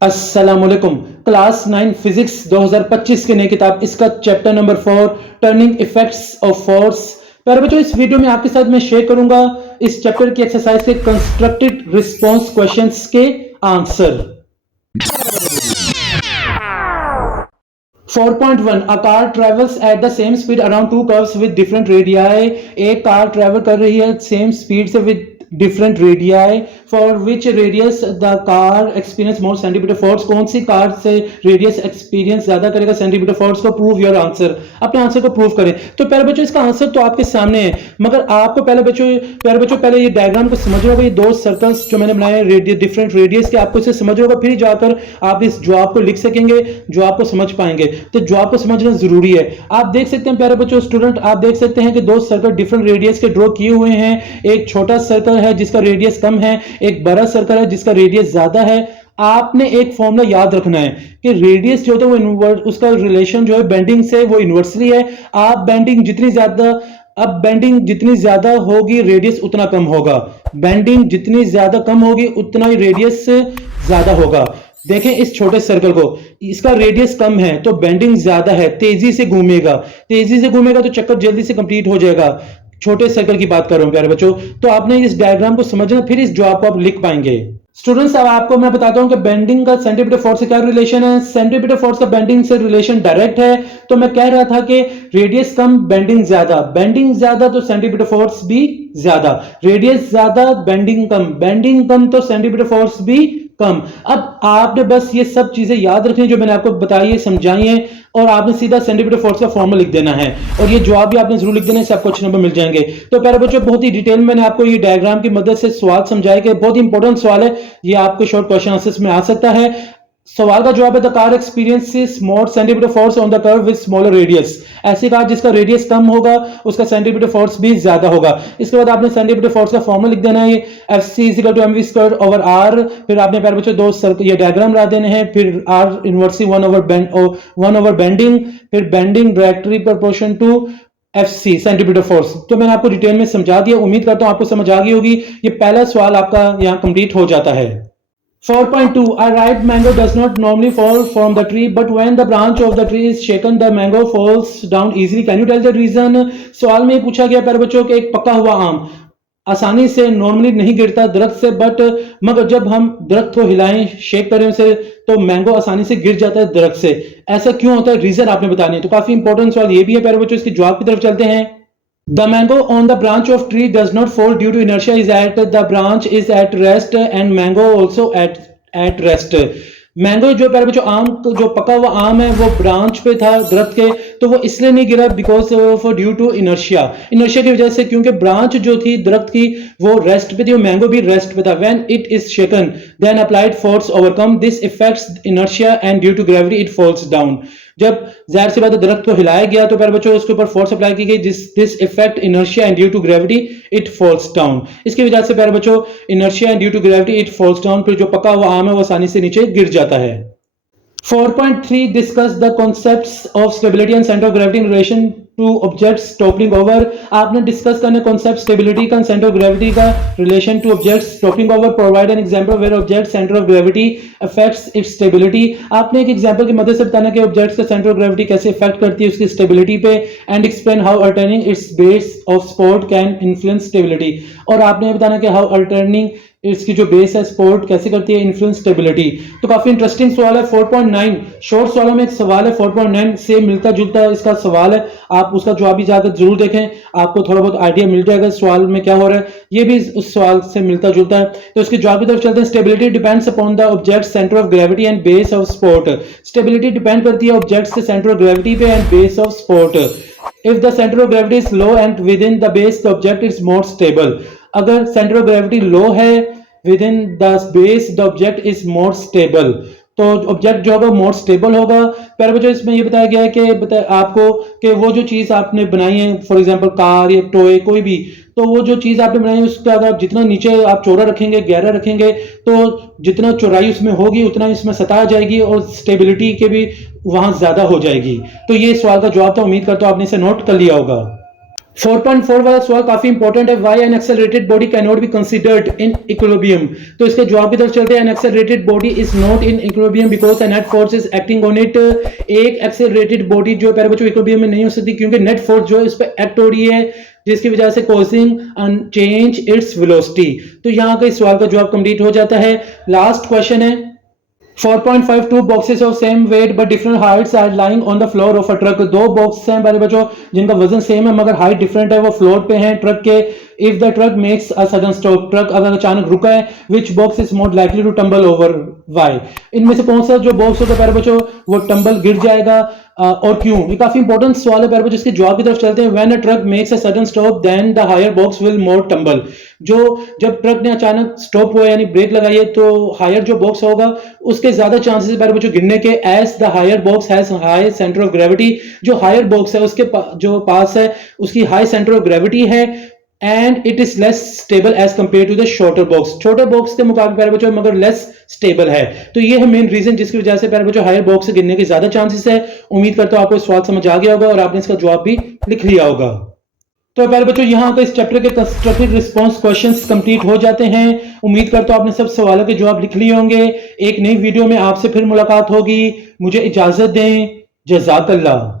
अस्सलामुअलैकुम। Class 9 physics 2025 की नई किताब, इसका chapter number 4 turning effects of force. प्यारे बच्चों, इस वीडियो में आपके साथ मैं शेयर करूंगा इस चैप्टर की एक्सरसाइज के कंस्ट्रक्टेड रिस्पांस क्वेश्चंस के answer. 4.1 A car travels at the same speed around two curves with different radii। एक कार ट्रेवल कर रही है सेम स्पीड से with different radii. For which radius the car experience more centimetre force. कौन सी car से radius experience ज्यादा करेगा centimetre force को। प्रूव योर आंसर, अपने आंसर को प्रूव करें। तो प्यारे बच्चों, इसका आंसर तो आपके सामने है, मगर आपको प्यारे बच्चों पहले ये डायग्राम को समझना होगा। ये दो सर्कल्स जो मैंने बनाए डिफरेंट रेडियस के, आपको इसे समझना होगा, फिर जाकर आप इस जवाब को लिख सकेंगे, जवाब को समझ पाएंगे। तो जवाब को समझना जरूरी है। आप देख सकते हैं प्यारे बच्चों, स्टूडेंट आप देख सकते हैं कि दो सर्कल डिफरेंट रेडियस के ड्रॉ किए हुए हैं। एक छोटा सर्कल है जिसका रेडियस कम है, एक बड़ा सर्कल है जिसका रेडियस ज्यादा है। आपने एक फॉर्मूला याद रखना है कि रेडियस जो है वो इनवर्स, उसका रिलेशन जो है बेंडिंग से वो इनवर्सली है। आप बेंडिंग जितनी ज्यादा होगी रेडियस उतना कम होगा। बेंडिंग जितनी ज्यादा कम होगी उतना ही रेडियस ज्यादा होगा। देखें इस छोटे सर्कल को, इसका रेडियस कम है तो बेंडिंग ज्यादा है, तेजी से घूमेगा तो चक्कर जल्दी से कंप्लीट हो जाएगा। छोटे सर्कल की बात कर रहा हूं प्यारे बच्चों। तो आपने इस डायग्राम को समझना, फिर इस जवाब को आप लिख पाएंगे। स्टूडेंट्स, अब आपको मैं बताता हूं कि बेंडिंग का सेंटीमीटर फोर्स से क्या रिलेशन है। सेंटीमीटर फोर्स का बेंडिंग से रिलेशन डायरेक्ट है। तो मैं कह रहा था कि रेडियस कम बेंडिंग ज्यादा तो सेंटीमीटर फोर्स भी ज्यादा। रेडियस ज्यादा बेंडिंग कम तो सेंटीमीटर फोर्स भी कम। अब आपने बस ये सब चीजें याद रखनी जो मैंने आपको बताई है, समझाई है, और आपने सीधा सेंटीमीटर फोर्स का फॉर्मूला लिख देना है और ये जवाब भी आपने जरूर लिख देना है, इससे आपको अच्छे नंबर मिल जाएंगे। तो प्यारे बच्चों, बहुत ही डिटेल में मैंने आपको ये डायग्राम की मदद से सवाल समझाया कि बहुत ही इंपॉर्टेंट सवाल है ये, आपको शॉर्ट क्वेश्चन आंसर्स में आ सकता है। सवाल का जवाब है the car experiences more centimetre force on the curve with smaller radius. ऐसी कार जिसका रेडियस कम होगा उसका सेंटीमीटर फोर्स भी ज्यादा होगा। इसके बाद आपने सेंटीमीटर फोर्स का फॉर्मूला लिख देना है, Fc = mv²/r। फिर आपने प्यारे बच्चों दो सर्कल ये डायग्राम ला देने हैं, फिर r इनवर्सली 1 ओवर बेंडिंग, फिर bending directly proportion to Fc centimetre force. तो मैंने आपको डिटेल में समझा दिया, उम्मीद करता हूं आपको समझ आ गई होगी। ये पहला सवाल आपका यहां कंप्लीट हो जाता है। 4.2 A ripe mango does not normally fall from the tree, but when the branch of the tree is shaken, the mango falls down easily. Can you tell the reason? सवाल में पूछा गया प्यारे बच्चों कि एक पका हुआ आम आसानी से नॉर्मली नहीं गिरता दरख्त से, मगर जब हम दरख्त को हिलाएं, शेक करें उसे, तो मैंगो आसानी से गिर जाता है दरख्त से। ऐसा क्यों होता है, रीजन आपने बतानी है। तो काफी इंपॉर्टेंट सवाल ये भी है प्यारे बच्चों। इसके जवाब की तरफ चलते हैं। The mango on the branch of tree does not fall due to inertia is at the branch is at rest and mango also at rest। Mango जो प्यारे बच्चों आम जो पका हुआ आम है वो ब्रांच पे था दरख्त के, तो वो इसलिए नहीं गिरा because of due to inertia की वजह से, क्योंकि ब्रांच जो थी दरख्त की वो रेस्ट पे थी, वो मैंगो भी रेस्ट पे था। When it is shaken then applied force overcome this effects inertia and due to gravity it falls down. जब जाहिर सी बात है दरख्त को हिलाया गया तो प्यारे बच्चों उसके ऊपर फोर्स अप्लाई की गई, this effect inertia and due to gravity it falls down. इसकी वजह से प्यारे बच्चों inertia and due to gravity it falls down, फिर जो पका हुआ आम है वो आसानी से नीचे गिर जाता है। 4.3 discuss the concepts of stability and centre of gravity in relation to objects toppling over. आपने डिस्कस करने कॉन्सेप्ट स्टेबिलिटी का, सेंटर ऑफ ग्रेविटी का, relation to objects toppling over. Provide an example where object centre of gravity affects its stability. आपने एक example की मदद से बताना कि ऑब्जेक्ट्स का सेंटर ऑफ ग्रेविटी कैसे इफेक्ट करती है उसकी स्टेबिलिटी पे, and explain how altering its base of support can influence stability. और आपने बताना कि हाउ अल्टरनिंग इसकी जो बेस है सपोर्ट कैसे करती है इन्फ्लुएंस स्टेबिलिटी। तो काफी इंटरेस्टिंग सवाल है। 4.9 शॉर्ट सवालों में एक सवाल है, 4.9 से मिलता जुलता इसका सवाल है। आप उसका जवाब भी जाकर जरूर देखें, आपको थोड़ा बहुत आइडिया मिल जाएगा सवाल में क्या हो रहा है। ये भी उस सवाल से मिलता जुलता है। तो इसके जवाब की तरफ चलते हैं। Stability depends upon the object centre of gravity and base of support. Stability depend करती है ऑब्जेक्ट्स के सेंटर ऑफ ग्रेविटी पे and base of support. If the centre of gravity is low and with in the base the object is more stable. अगर centre of gravity लो है with in the base the object is more stable, तो object जो होगा more stable होगा। प्यारे बच्चों इसमें ये बताया गया है कि आपको कि वो जो चीज आपने बनाई है, फॉर एग्जांपल कार या टॉय कोई भी, तो वो जो चीज आपने बनाई है उसका अगर जितना नीचे आप चौड़ा रखेंगे, गहरा रखेंगे, तो जितना चौड़ाई उसमें होगी उतना इसमें सतह आ जाएगी और स्टेबिलिटी के भी वहां ज्यादा हो जाएगी। तो ये सवाल का जवाब था, उम्मीद करता हूं आपने इसे नोट कर लिया होगा। 4.4 वाला सवाल काफी इंपॉर्टेंट है। Why N accelerated body can not be considered in equilibrium. तो इसके जवाब की तरफ चलते हैं। N accelerated body is not in equilibrium because net force is acting on it. एक एक्सेलरेटेड बॉडी जो प्यारे बच्चों इक्विलिब्रियम में नहीं हो सकती क्योंकि नेट फोर्स जो इस पर एक्ट हो रही है, जिसकी वजह से कॉजिंग चेंज इट्स वेलोसिटी। तो यहाँ का इस सवाल का जवाब कंप्लीट हो जाता है। लास्ट क्वेश्चन है 4.5 two boxes of same weight but different heights are lying on the floor of a truck। दो बॉक्स हैं प्यारे बच्चों जिनका वजन सेम है मगर हाइट डिफरेंट है, वो फ्लोर पे हैं ट्रक के। If the truck makes a sudden stop, truck अगर अचानक रुका है, which box is more likely to tumble over, why. इनमें से कौन सा जो बॉक्स होगा प्यारे बच्चों वो टम्बल गिर जाएगा और क्यों। ये काफी इंपॉर्टेंट सवाल है प्यारे बच्चों, इसके जवाब की तरफ चलते हैं। When a truck makes a sudden stop then the higher box will more tumble. जो जब ट्रक ने अचानक स्टॉप हुआ यानी ब्रेक लगाई है तो हायर जो बॉक्स होगा उसके ज्यादा चांसेस प्यारे बच्चों गिरने के, as the higher box has high centre of gravity. जो हायर बॉक्स है उसके जो पास है उसकी हाई सेंटर ऑफ ग्रेविटी है and it is less stable as compare to the shorter box. छोटे बॉक्स के मुकाबले प्यारे बच्चों मगर लेस स्टेबल है। तो ये है मेन रीजन जिसकी वजह से प्यारे बच्चों हायर बॉक्स से गिरने के ज्यादा चांसेस है। उम्मीद करता हूं आपको सवाल समझ आ गया होगा और आपने इसका जवाब भी लिख लिया होगा। तो प्यारे बच्चों यहाँ पे इस चैप्टर के कंस्ट्रक्टिव रिस्पांस क्वेश्चंस कंप्लीट हो जाते हैं। उम्मीद करता हूं आपने सब सवालों के जवाब लिख लिए होंगे। एक नई वीडियो में आपसे फिर मुलाकात होगी। मुझे इजाजत दें। जज़ाकल्लाह।